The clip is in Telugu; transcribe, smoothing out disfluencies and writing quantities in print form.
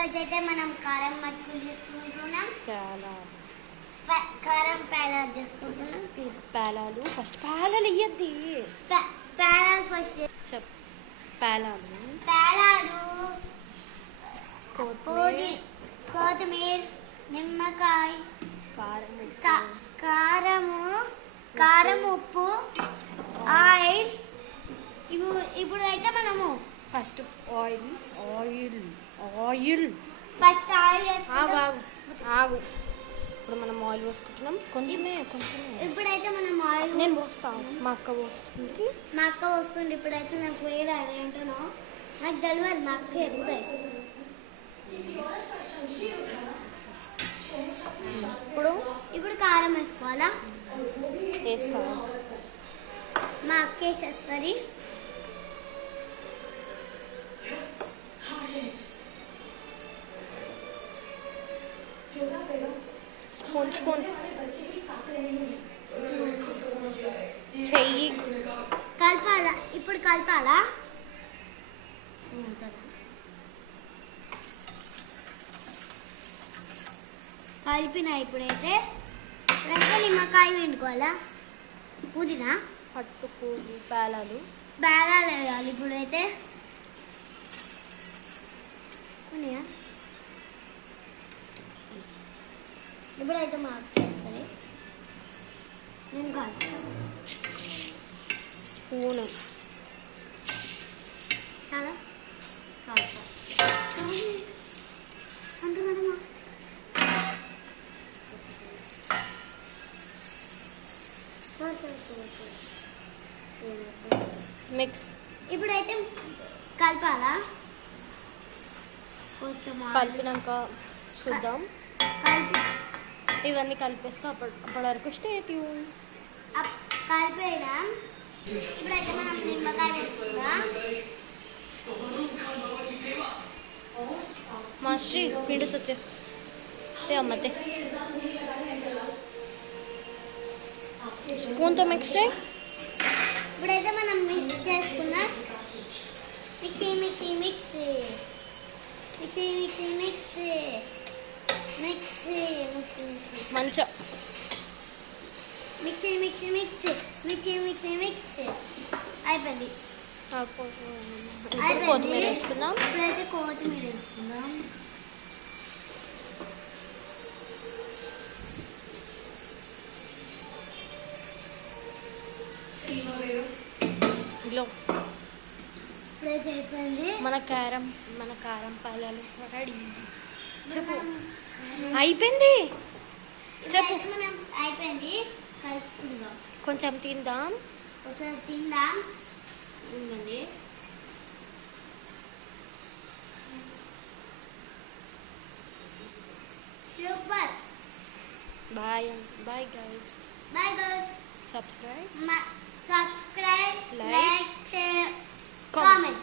ఈరోజు అయితే మనం కారం మట్టుకులు చేసుకుంటున్నాం. కారం పేలాలు చేసుకుంటున్నాం. పేలాలు ఫస్ట్ పేలాలు ఇయ్యద్ది. పేలాలు ఫస్ట్ చెప్. పేలాలు కొత్తిమీర, నిమ్మకాయ, కారం, ఉప్పు, ఆయిల్. ఇప్పుడు అయితే మనము ఫస్ట్ ఆయిల్ ఫస్ట్ ఆయిల్ ఆగు. ఇప్పుడు మనం ఆయిల్ పోసుకుంటున్నాం. కొంచెమే. ఇప్పుడైతే మనం ఆయిల్ నేను పోస్తాను. మా అక్క పోస్తుంది. ఇప్పుడైతే నాకు వేరే ఏంటనో నాకు తెలియదు. మా అక్క చెప్తాయి. ఇప్పుడు కారం వేసుకోవాలా? వేస్తాను. మా అక్క వేసేస్తుంది. స్పూన్ చెయ్యి కలపాలా? ఇప్పుడు కలపాలా? కలిపిన. ఇప్పుడైతే నిమ్మకాయ పిండుకోవాలా? పుదీనా, పట్టుకూలు, పేలాలు వేయాలి. ఇప్పుడైతే మా అక్క నేను కాదు. స్పూను చాలా అంతగానమ్మా. మిక్స్. ఇప్పుడైతే కలపాలా? కలిపినాక చూద్దాం. ఇవన్నీ కలిపేస్తే అప్పటి వరకు స్టే ట్యూన్. కలిపేదా? ఇప్పుడైతే మనం నిమ్మకాయ వేసుకుందాం. మాస్ట్రీ పిండుతో అమ్మతే స్పూన్తో మిక్స్ చేయి. ఇప్పుడైతే మనం మిక్స్ చేసుకున్నాం. మంచిగా మిక్సీ అయిపోయింది. కొత్తిమీర వేసుకుందాం. ఇప్పుడైతే కొత్తిమీర వేసుకుందాం. ఇప్పుడైతే అయిపోయింది. మన కారం పాలాలు రెడీ. చెప్పు. అయిపోయింది. చెప్పు. మనం అయిపోయింది. కలుపుకుందాం. కొంచెం తిందాం. ఉందండి. Super. Bye guys. Subscribe, Subscribe, like, share, comment.